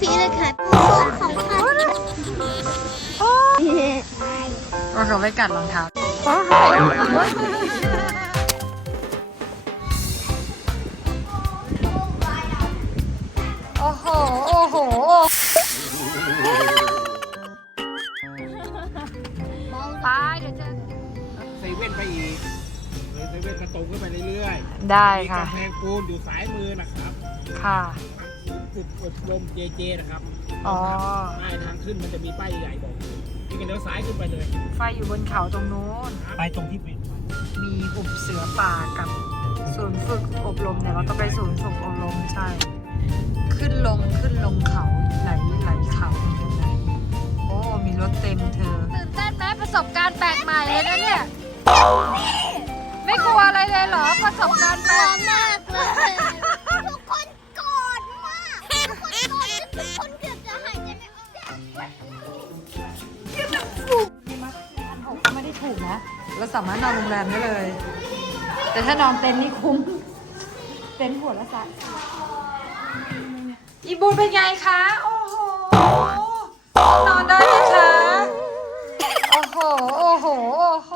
สีเลยค่ะของข้าโอ้เขาไม่กัดรองเท้าโอ้โห โอ้โหตายเดี๋ยวเจอเซเว่นไปอีกเลยเซเว่นกระตรงขึ้นไปเรื่อยๆได้มีค่ะ กำแพงปูนอยู่ซ้ายมือนะครับ ค่ะ ฝึกอบรมเจเจนะครับอ๋อ ป้ายทางขึ้นมันจะมีป้ายใหญ่บอกอยู่นี่ก็เลี้ยวซ้ายขึ้นไปเลยไฟอยู่บนเขาตรงนู้น ไปตรงที่เป็นมีอุบเสือป่ากับศูนย์ฝึกอบรมเนี่ยเราต้องไปศูนย์ฝึกอบรมใช่ ขึ้นลงขึ้นลงเขาไหลไหลเขาเหมือนกันนะโอ้ มีรถเต็มเธอ ตื่นเต้นไหมประสบการณ์แปลกใหม่เลยนะเนี่ย ไม่กลัวอะไรเลยเหรอประสบการณ์แปลก มากเลย สามารถนอนโรงแรมได้เลย แต่ถ้านอนเต็นท์นี่คุ้ม เต็นท์หัวละสักอีบูนเป็นไงคะ โอ้โห นอนได้ไหมคะ โอ้โห โอ้โห โอ้โห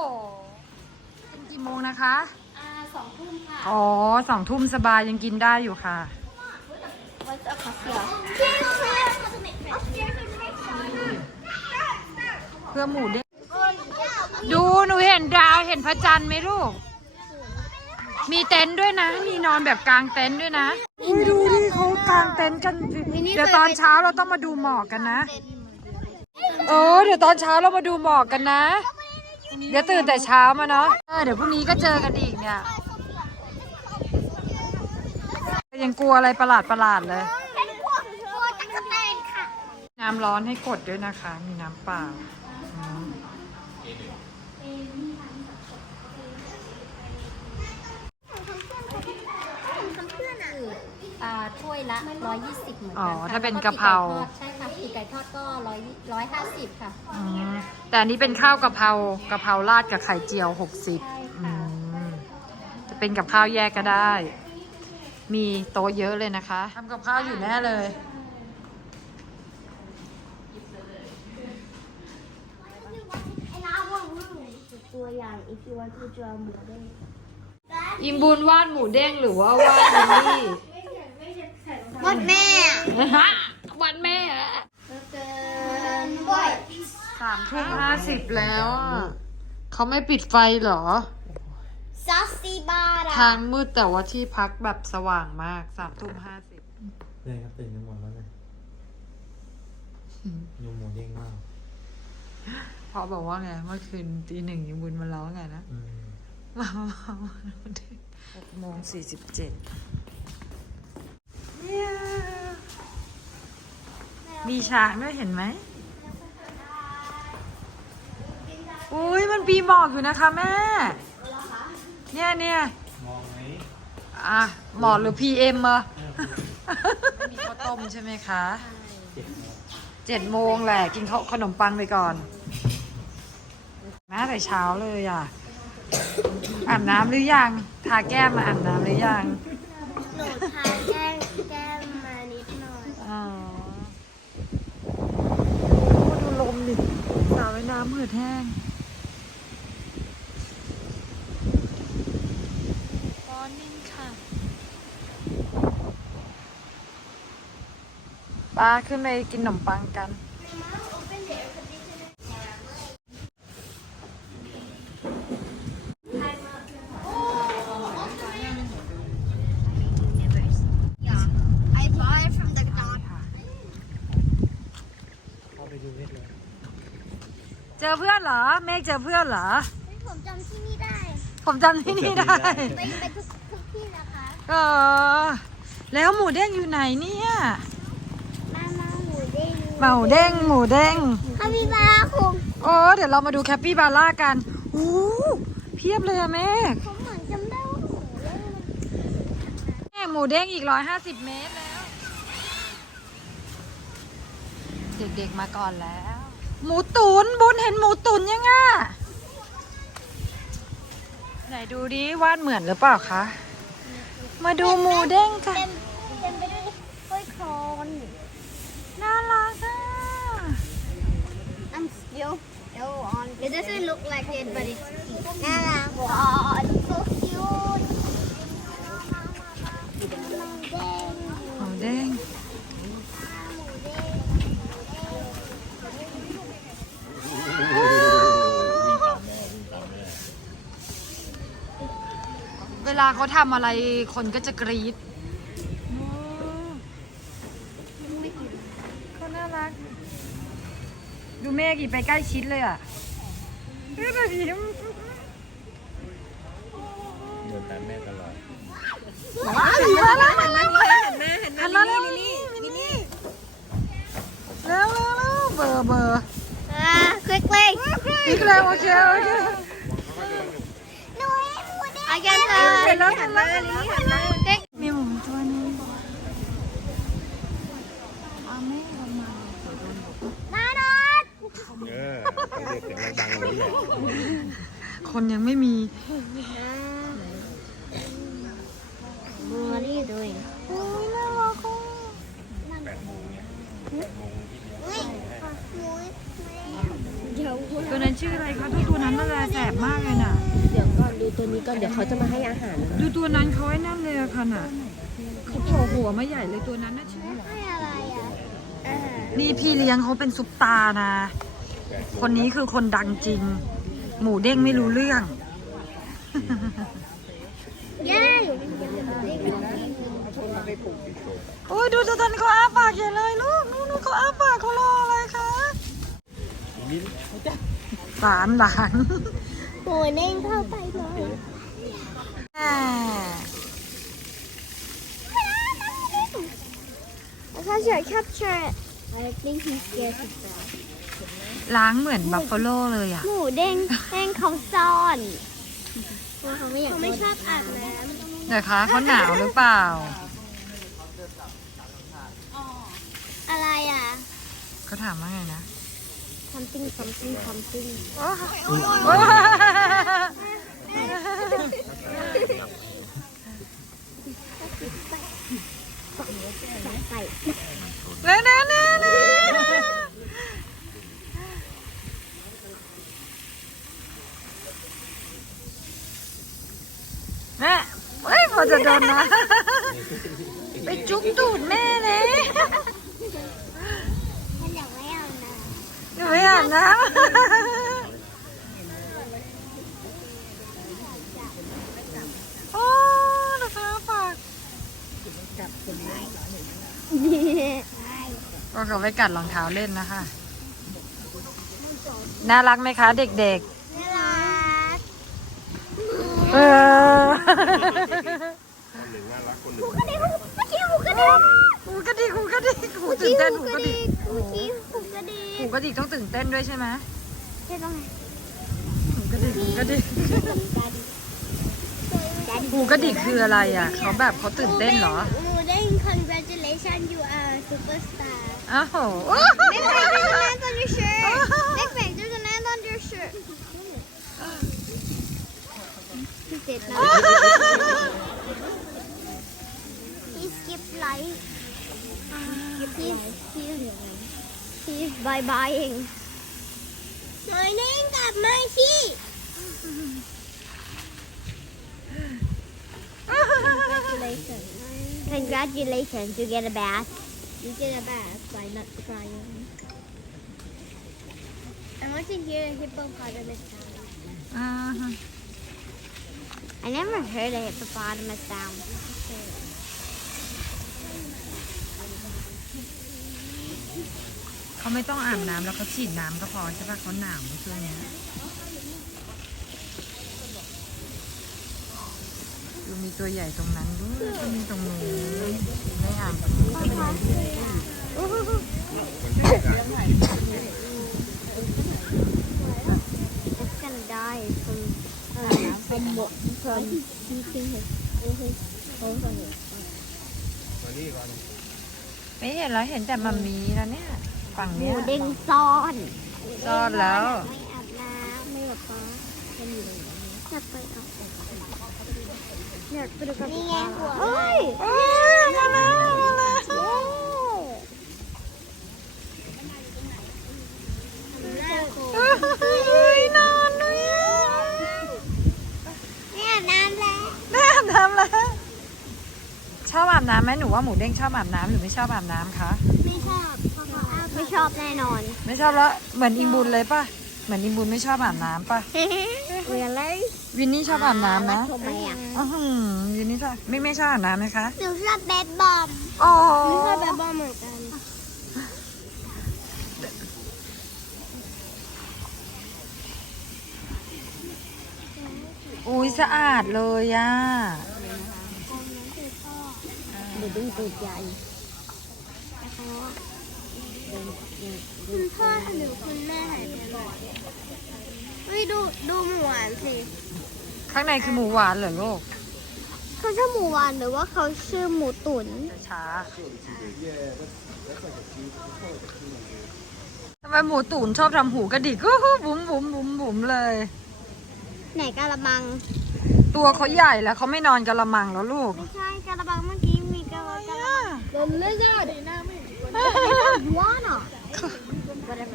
เป็นกี่โมงนะคะ อ่าสองทุ่มค่ะอ๋อสองทุ่มสบายยังกินได้อยู่ค่ะ วันจะขอเสียเพื่อหมูเด้ง ดูหนูเห็นดาวเห็นพระจันทร์ไหมลูก มีเต็นท์ด้วยนะ มีนอนแบบกลางเต็นท์ด้วยนะอุ้ยดูดิเขากลางเต็นท์กันเดี๋ยวตอนเช้าเราต้องมาดูหมอกกันนะเออเดี๋ยวตอนเช้าเรามาดูหมอกกันนะ เดี๋ยวตื่นแต่เช้ามาเนาะเออเดี๋ยวพรุ่งนี้ก็เจอกันอีกเนี่ยยังกลัวอะไรประหลาดประหลาดๆเลยเป็นพวกโคตักกะแตนค่ะน้ำร้อนให้กดด้วยนะคะ มีน้ำเปล่าอืม อ่า ถ้วยละ 120เหมือนอ๋อกันค่ะถ้าเป็นแล้วกะเพราใช่ค่ะปีกไก่ทอดก็100 150 ค่ะ อืมแต่อันนี้เป็นข้าวกะเพรากะเพราราดกับไข่เจียว60ใช่อืค่ะ มจะเป็นกับข้าวแยกก็ได้ มีโต๊ะเยอะเลยนะคะทำกับข้าวอยู่แน่เลยตัวอย่าง if you want to draw หมูเด้งอิมบูนวาดหมูเด้งหรือว่าวาดมินนี่ หมดแม่ฮะวันแม่อะเกินบ่อยสามทุ่มห้าสิบแล้วอะเขาไม่ปิดไฟเหรอ ซัสซีบาร์ทางมืดแต่ว่าที่พักแบบสว่างมากสามทุ่มห้าสิบเลยครับตื่นกันหมดแล้วเลยยมหมูเด้งมากพอบอกว่าไงเมื่อคืนตีหนึ่งยังบุญมาร้องไงนะอืมมามามาหกโมงสี่สิบเจ็ด มีช้างด้วยเห็นไหม อุ้ยมันปีหมอกอยู่นะคะแม่ เนี่ยเนี่ยมองไหมอะหมอกหรือพีเอ็มอะมีข้าวต้มใช่ไหมคะเจ็บครับเจ็ดโมงแหละ กินข้าวขนมปังไปก่อนมาแต่เช้าเลยอะอาบน้ำหรือยัง ทาแก้มมาอาบน้ำหรือยัง หนูทาแก้มแก้มมานิดหน่อย อ๋อโอ้ดูล มดิสาวว่ายน้ำเหือดแห้งมอร์นิ่งค่ะป้าขึ้นไปกินขนมปังกัน I bought it from the dog เข้าไปดูเวทเลยเจอเพื่อนเหรอ เมฆเจอเพื่อนเหรอ ผมจำที่นี่ได้ ผมจำที่นี่ได้ไปไปทุกทุกที่นะคะเออแล้วหมูเด้งอยู่ไหนเนี่ยมามาหมูเด้งหมูเด้งหมูเด้งคาปิบาร่าคุงโอ้เดี๋ยวเรามาดูแคปปี้บาร่ากันอู้เพียบเลยอะเมฆเขาเหมือนจำได้ว่าหมูเด้งมันแม่หมูเด้งอีกร้อยห้าสิบเมตรแล้ว เด็กๆมาก่อนแล้ว หมูตุนบุญเห็นหมูตุนยังอะไหนดูดิวาดเหมือนหรือเปล่าคะ มาดูหมูเด้งกันน่ารักอะ I'm still still on. It doesn't look like it, but it's น่ารัก เวลาเขาทำอะไรคนก็จะกรี๊ดเขาน่ารัก ดูเมฆอีไปใกล้ชิดเลยอะเฮ้ยแบบนี้เดินตามแม่ตลอดหันมาแล้วมินี่มินี่แล้วแล้วแล้วเบอร์เบอร์อ่า quickly อีกแล้วโอเคโอเคหนูเองหมูแดง I can เห็นแล้วเห็นแล้วเห็นแล้วเห็นแล้วมีหมูตัวนี้เอาแม่ลงมามานอดเออต้องเรียกเสียงดังๆเลยแหละคนยังไม่มี What are you doing โอ้ยน่ารักอะแปดโมงเนี่ยแปดโมงที่เดียวตัวนั้นชื่ออะไรคะดูตัวนั้นน่าจะแสบมากเลยน่ะเดี๋ยวก่อนดู ตัวนี้ก่อนเดี๋ยวเขาจะมาให้อาหารดูตัวนั้นเขาไอ้นั่นเลยอะค่ะน่ะเขาโผล่หัวมาใหญ่เลยตัวนั้นน่ะชื่ออะไรให้อะไรอะอ่านี่พี่เลี้ยงเขาเป็นซุปตานะ คนนี้คือคนดังจริง หมูเด้งไม่รู้เรื่องเย้โอ้ยดูตัวนั้นเขาอ้าปากใหญ่เลยลูกนู่นๆเขาอ้าปากเขารออะไรคะหลานหลาน หมูเด้งเข้าไปเลยแม่แล้วถ้าเกิด capture it I think he's scared to death ล้างเหมือนบัฟฟาโลเลยอะ หมูเด้งเด้งเขาซ่อนเขาไม่อยากเขาไม่ชอบอาบน้ำเดี๋ยวคะเขาหนาวหรือเปล่าอะไรอะ เขาถามว่าไงนะ something something something ใส่เน่เน่เน่เน่แม่เฮ้ หนูไม่อาบน้ำโอ้นะคะปากก็เขาไปกัดรองเท้าเล่นนะคะ น่ารักไหมคะเด็กน่ารักๆเออคนหนึ่งน่ารักคนหนึ่งหูกระดิกหูเมื่อกี้หูกระดิกหูกระดิกหูกระดิกหูตื่นเต้นหูกระดิกเมื่อกี้หูกระดิหู กกระดิกต้องตื่นเต้นด้วยใช่ไหมใช่ตรงไหนหูกระดิกหูกระดิกหูกระดิกคืออะไรอะ เขาแบบเขาตื่นเต้นเหรอหมูเด้ง congratulations you are a superstar อ้าวโห Big Bang there's an ant on he's bye byeing หมูเด้งกลับมาสิ Congratulations. Congratulations, you get a bath. You get a bath by not crying. I want to hear a hippopotamus sound. อ่าฮะ I never heard a hippopotamus sound. เขาไม่ต้องอาบน้ำแล้วเขาฉีดน้ำก็พอใช่ปะเขาหนาวช่วงนี้ดูมีตัวใหญ่ตรงนั้นด้วยก็มีตรงนู้นไม่อาบตรงนี้ก็มี It's gonna die from uh, from what from eating his his holes on it. มานี่ไม่เห็นแล้วเห็นแต่มัมมีแล้วเนี่ย ฝั่งหมูเนี้ยเด้งซ่อนซ่อนแล้ว ไม่อาบน้ำอยากไปอยากไปอาบน้ำนี่ไงหัวเฮ้ยโอ้ยมาแล้วมาแล้วเฮ้ยนอนด้วยไม่อาบน้ำแล้วแม่อาบน้ำแล้ว ชอบอาบน้ำไหมหนูว่าหมูเด้งชอบอาบน้ำหรือไม่ชอบอาบน้ำคะ ไม่ ไม่ชอบแน่นอน ไม่ชอบแล้วเหมือนอิงบุญเลยป่ะ เหมือนอิงบุญไม่ชอบอาบน้ำป่ะเรียนเลยวินนี่ชอบอาบน้ำนะทำไมอะอือหือวินนี่ชอบไม่ไม่ชอบอาบน้ำไหมคะหนูชอบแบดบอมโอ้หนูชอบแบดบอมเหมือนกันอุ้ยสะอาดเลยอะหนูดึงตูดใหญ่คุ ณพ่อหรือคุณแม่หายไปไหนเฮ้ยดูดูหมูหวานสิข้างในคือหมูหวานเหรอลูกเขาชื่อหมูหวานหรือว่าเขาชื่อหมูตุ๋นช้าทำไมหมูตุ๋นชอบทำหูกระดิกอู้หูบุ๋มบุ๋มบุ๋มบุ๋มเลย ไหนกะละมัง ตัวเขาใหญ่แล้วเขาไม่นอนกะละมังแล้วลูก ไม่ใช่กะละมังเมื่อกี้มีกะละกะละมังเล่นเลยจ้ะว้าน่ะ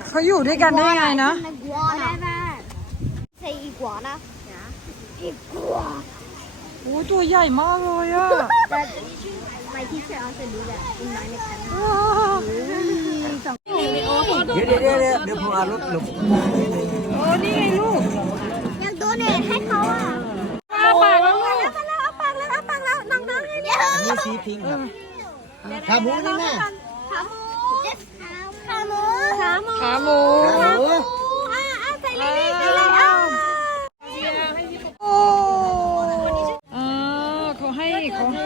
เขาอยู่ด้วยกันได้ไงเนาะว้าน่ะใช่อีกวานะอีกวาโอ้ตัวใหญ่มากเลยอะ My teacher also do that in my lesson เดี๋ยวเดี๋ยวเดี๋ยวเดี๋ยวผมเอารถหลบโอ้นี่ไงลูกอยากโดเนทให้เขาอะอ้าปากแล้วลูกแล้วก็แล้วเอาปากแล้วเอาปากแล้วน้องๆให้เยอะอันนี้ซีพิงครับขาหมูนี่แม่ ขาหมูขาหมูขาหมูขาหมูขาหมูอ่าอ่าใส่เลยใส่เลยอ่าโอ้อ่าเขาให้เขาให้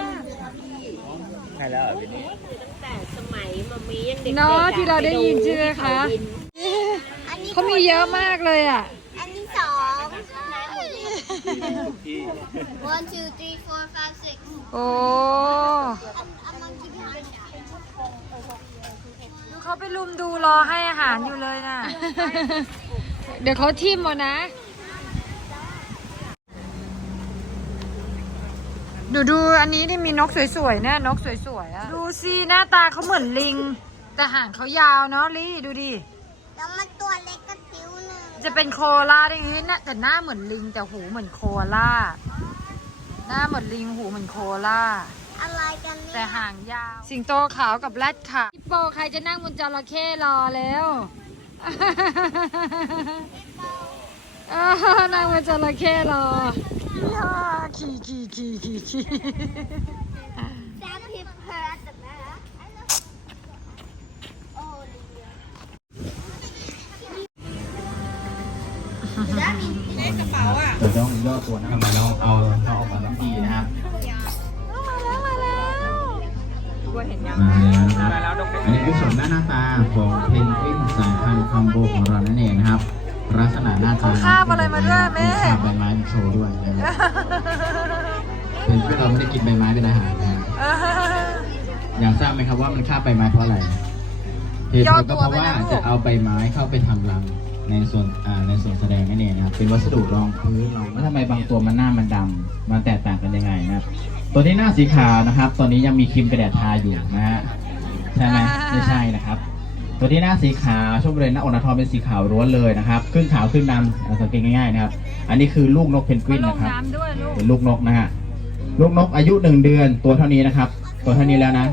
ใช่แล้วเหรอพี่นี่เนาะที่เราได้ยินใช่ไหมคะอันนี้เขามีเยอะมากเลยอะอันนี้สองไหนหมูดิ one two three four five six โอ้ ดูเขาไปลุมดูรอให้อาหารอยู่เลยน่ะ เดี๋ยวเขาทิมเอานะ ดูดูอันนี้ที่มีนกสวยๆเนี่ยนกสวยๆอะดูสิหน้าตาเขาเหมือนลิง แต่หางเขายาวเนาะลี่ดูดิ แล้วมันตัวเล็กก็ติ้วหนึ่งจะเป็นโคอาล่าได้ไงนะแต่หน้าเหมือนลิงแต่หูเหมือนโคอาล่า หน้าเหมือนลิงหูเหมือนโคอาล่า อะไรกันเนี่ยแต่หางยาว สิงโตขาวกับแรดค่ะฮิปโปใครจะนั่งบนจระเข้รอแล้วอ้าวนั่งบนจระเข้รออ่าขี่ขี่ขี่ขี่ขี่แซมพิพเพิร์ดแต่แม่โอ้ลิงเราต้องย่อตัวนะครับมาเราเอาเขาออกมาทันทีนะครับ มาแล้วนะครับอันนี้คือชมด้านหน้าตาของเพนกวินสายพันธุ์คัมโบของเรานั่นเองนะครับลักษณะหน้าตาเขาคาบอะไรมาด้วยแม่คาบใบไม้โชว์ด้วยนะครับเพนกวินเราไม่ได้กินใบไม้เป็นอาหารนะครับอยากทราบไหมครับว่ามันคาบใบไม้เพราะอะไรเหตุผลก็เพราะว่าจะเอาใบไม้เข้าไปทำรัง ในส่วนอ่าในส่วนแสดงนั่นเองนะครับเป็นวัสดุรองพื้นรองแล้วทำไมบางตัวมันหน้ามันดำมันแตกต่างกันยังไงนะครับ ตัวที่หน้าสีขาวนะครับตัวนี้ยังมีครีมกระแดดทาอยู่นะฮะใช่ไหมไม่ใช่นะครับ ตัวที่หน้าสีขาวช่วงบริเวณหน้าอกหน้าท้องเป็นสีขาวล้วนเลยนะครับครึ่งขาวครึ่งดำเอาสังเกตง่ายๆนะครับ อันนี้คือลูกนกเพนกวินลงนะครับ น้ำด้วยลูกเป็นลูกนกนะฮะลูกนกอายุหนึ่งเดือนตัวเท่านี้นะครับ ตัวเท่านี้แล้วนะ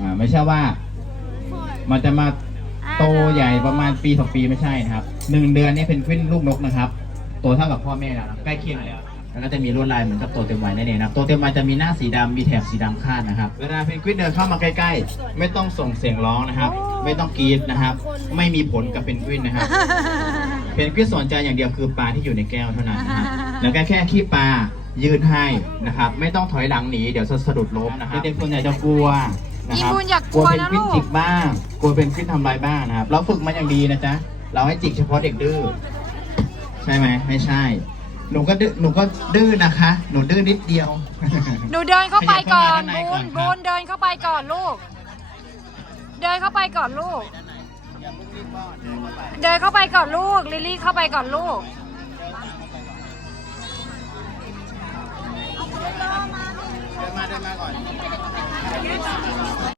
อ่าไม่ใช่ว่า มันจะมา โตใหญ่ประมาณปีสองปีไม่ใช่นะครับหนึ่งเดือนเนี่ยเพนกวินลูกนกนะครับ ตัวเท่ากับพ่อแม่แล้วนะใกล้เคียงแล้วแล้วก็จะมีลวดลายเหมือนกับตัวเต็มวัยนั่นเองนะครับตัวเต็มวัยจะมีหน้าสีดำมีแถบสีดำคาดนะครับ เวลาเพนกวินเดินเข้ามาใกล้ๆ ไม่ต้องส่งเสียงร้องนะครับ ไม่ต้องกรีดนะครับ ไม่มีผลกับเพนกวินนะครับ เพนกวินสนใจอย่างเดียวคือปลาที่อยู่ในแก้วเท่านั้นนะครับแล้วก็แค่ขี้ปลายืดให้นะครับ ไม่ต้องถอยหลังหนีเดี๋ยวจะสะดุดล้มนะครับเด็กๆส่วนใหญ่จะกลัว นะครัอีบุญอย่ากลัวเพนนะกวินลูก จิกบ้างกลัวเพนกวินทำลายบ้างนะครับ เราฝึกมาอย่างดีนะจ๊ะ เราให้จิกเฉพาะเด็กดื้อ ใช่ไหมไม่ใช่ หนูก็ดื้อ หนูก็ดื้อนะคะ หนูดื้อนิดเดียว หนูเดินเข้าไปก่อนขยับเข้ามาด้านในก่บูอนนครับบูนเดินเข้าไปก่อนลูก เดินเข้าไปก่อนลูก เดินเข้าไปก่อนลูก ลิลลี่เข้าไปก่อนลูก เดินมาเดินมาก่อน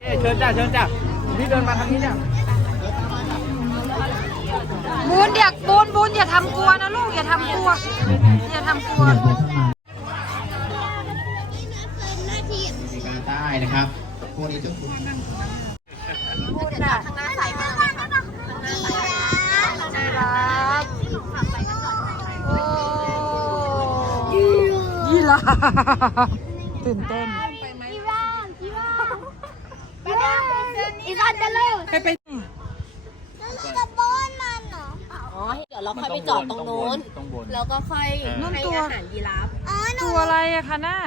เอ้ยเชิญจ้าเชิญจ้าพี่เดินมาทางนี้จ้ะบูนเดี๋ยวบูนบูนอย่าทำกลัวนะลูกอย่าทำกลัวอย่าทำกลัวหน้าที่อเมริกาใต้นะครับพวกนี้จะคุ้นพูดน่ะข้างหน้าใส่มาไหมคะจีราฟจีราฟโอ้ยีราฟตื่นเต้น จีราฟจีราฟไปได้ อีสานจะเร็วไปไปแล้วเราจะป้อนมันเหรอ อ๋อเดี๋ยวเราค่อยไปจอดตรงนู้น ต้องบน แล้วก็ค่อยนู่นให้ตัว อาหารยีราฟอ๋อหนูตัวอะไรอะคะน่ะ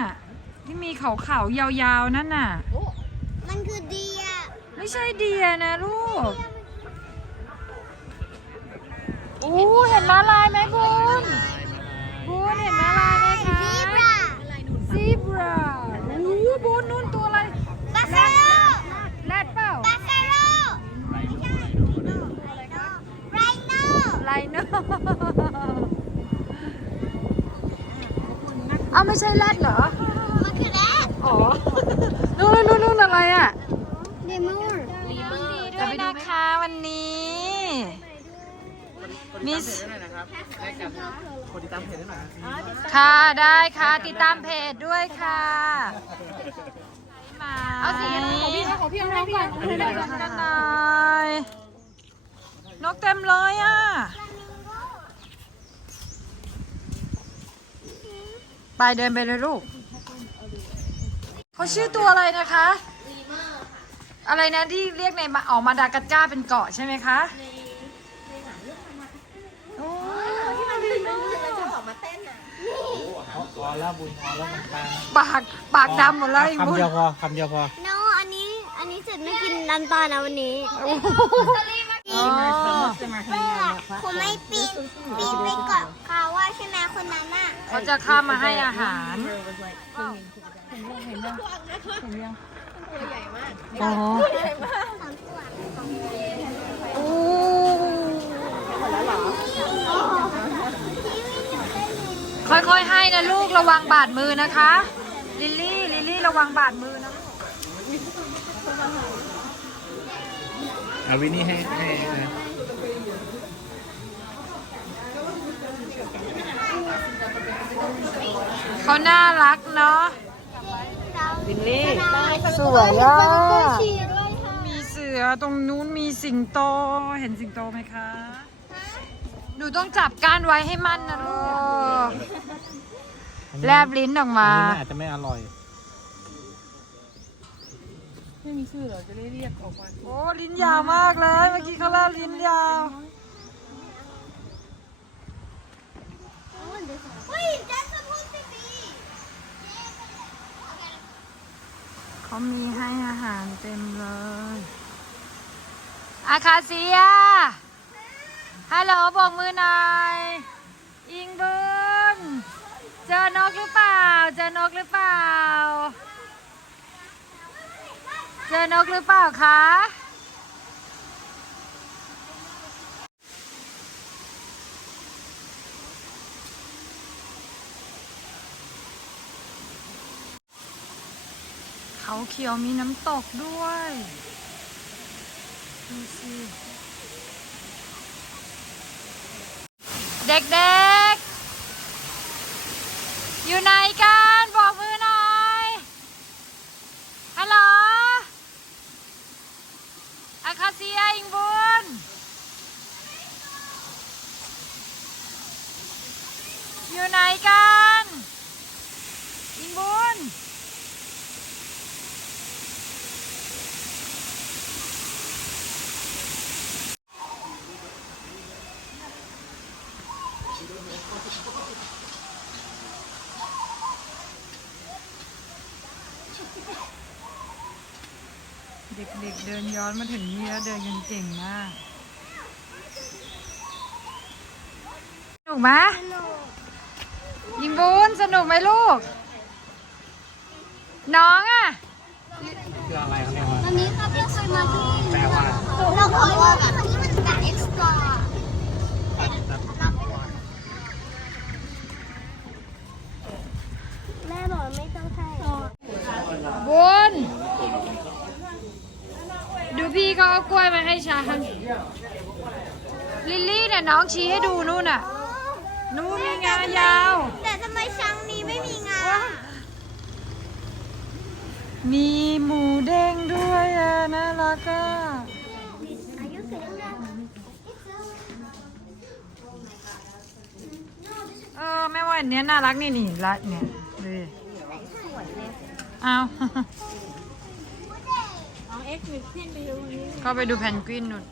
ที่มีเขาเขาๆยาวๆนั่นน่ะมันคือเดียไม่ใช่เดียนะลูกโอ้เห็นม้าลายไหมคุณคุณเห็นม้าลายไหมคะจีรา ซีบราโอ้บุญนู่นตัวอะไรบัฟเฟโล แรดเปล่า บัฟเฟโลไรโน ไลเนอร์เอาไม่ใช่แรดเหรอ มันคือแรดอ๋อ นู่นนู่นนู่นอะไรอะเดมอร์จะไปดูนะคะวันนี้ มิสนะครับแลกกันคนติดตามเพจได้ไหมค่ะได้ค่ะติดตามเพจด้วยค่ะเอาสีของพี่ของพี่น้องก่อนกันหน่อยน กเต็มเลยอะ ไปเดินไปเลยลูก เขาชื่อตัวอะไรนะคะ อะไรนะที่เรียกในมาออกมาดากัสการ์เป็นเกาะใช่ไหมคะโอ้ยพอแล้วบุญพอแล้วมันตาปากปากดำหมดเลยคำบุญเดียวพอคำเดียวพอโนอันนี้ อันนี้เสร็จไม่กินน้ำตาลนะวันนี้ อ๋อผมไม่ปีนปีนไปเกาะเขาว่าใช่ไหมคนนั้นน่ะเขาจะข้ามมาให้อาหารอ๋อโอ้ค่อยๆให้นะลูกระวังบาดมือนะคะ ลิลลี่ลิลลี่ระวังบาดมือนะลูก เอาวินนี่ให้ให้นะเขาน่ารักเนาะลิลลี่สวยอะมีเสือตรงนู้นมีสิงโต เห็นสิงโตไหมคะ หนูต้องจับก้านไว้ให้มั่นนะลูก แลบลิ้นออกมา อันนี้อาจจะไม่อร่อย โอ้ลิ้นยาวมากเลย เมื่อกี้เขาแลบลิ้นยาวเฮ้ย that's supposed to be เขามีให้อาหารเต็มเลย อาคาเซียฮัลโหลบอกมือหน่อยอิงบุญเจอนกหรือเปล่า เจอนกหรือเปล่า เจอนกหรือเปล่าคะ เขาเขียวมีน้ำตกด้วย ดูสิ เด็กๆ อยู่ไหนกัน บอกมือหน่อย ฮัลโหล อาคาเซียอิงบุญอยู่ไหนกัน อิงบุญ เด็กๆเดินย้อนมาถึงนี่แล้วเดินกันเก่งมากสนุกไหมยิงบูนสนุกไหมลูก น้องอะคืออะไรเขาเรียกว่าอันนี้ครับเราเคยมาที่แปลว่าเราเคยมาแบบที่มันแบบ extra แม่บอกไม่ต้องให้ บุญดูพี่ เขาเอากล้วยมาให้ฉันลิลลี่เนี่ยน้องชี้ให้ดูนู่นน่ะ นู่นมีงายาว แต่ทำไมช้างนี้ไม่มีงา มีหมูเด้งด้วยอะน่ารักอะ Are you kidding me? เออไม่ว่าอันเนี้ยน่ารักนี่นี่ละเนี่ยดูดิเอาน้ องเอ็กซ์มีเพื่อนไปดูนี่ก็ไปดูแพนกวินนู่น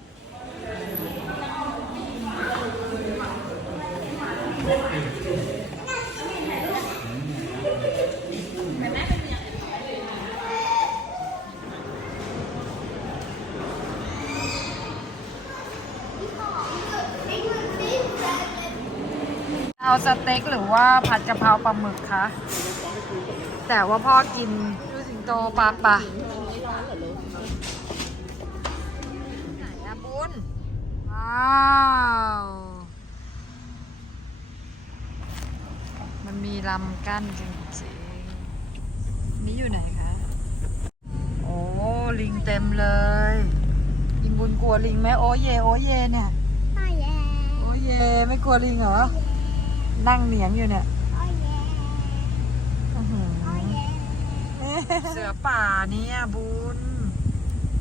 เอาสเต็กหรือว่าผัดกะเพราปลาหมึกคะ แต่ว่าพ่อกินดูสิงโตปลาปะไาวมันมีลำกั้นจริงๆ นี่อยู่ไหนคะ โอ้ ลิงเต็มเลยลิงบุญกลัวลิงไหมโอ้เย โอ้เยเนี่ย Oh yeah. โอ้เย ไม่กลัวลิงเหรอ นั่งเหนียงอยู่เนี่ย Oh yeah. อื้อหือ Oh yeah. เสือป่าเนี่ยบุญ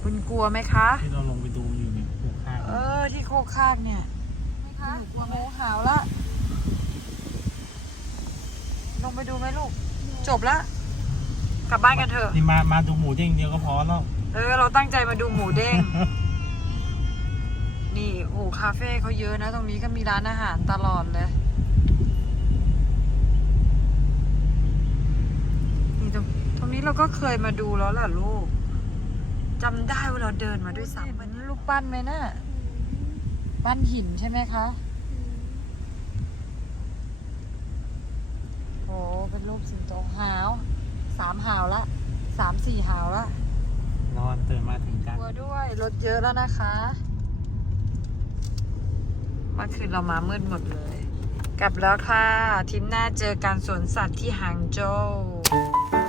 บุญกลัวไหมคะ ที่เราลงไปดูอยู่นี่ผูกข้าง เออ ที่โคกคากเนี่ยไหมคะกลัวหมูหาวละ ลงไปดูไหมลูก จบละ กลับบ้านกันเถอะ นี่มามาดูหมูเด้งเดียวก็พอแล้ว เออ เราตั้งใจมาดูหมูเด้ง นี่โอ้คาเฟ่เขาเยอะนะ ตรงนี้ก็มีร้านอาหารตลอดเลย นี่ตรงตรงนี้เราก็เคยมาดูแล้วล่ะลูกจำได้ว่าเราเดินมาด้วยซ้ำเหมือนลูกปั้นไหมนะ่ะ ปั้นหินใช่ไหมคะโอ้เป็นรูปสิงโตหาวสามหาวละสามสี่หาวละนอนตื่นมาถึงกันกลัวด้วยรถเยอะแล้วนะคะเมื่อคืนเรามามืดหมดเลย กลับแล้วค่ะอาทิตย์หน้าเจอกันสวนสัตว์ที่หางโจว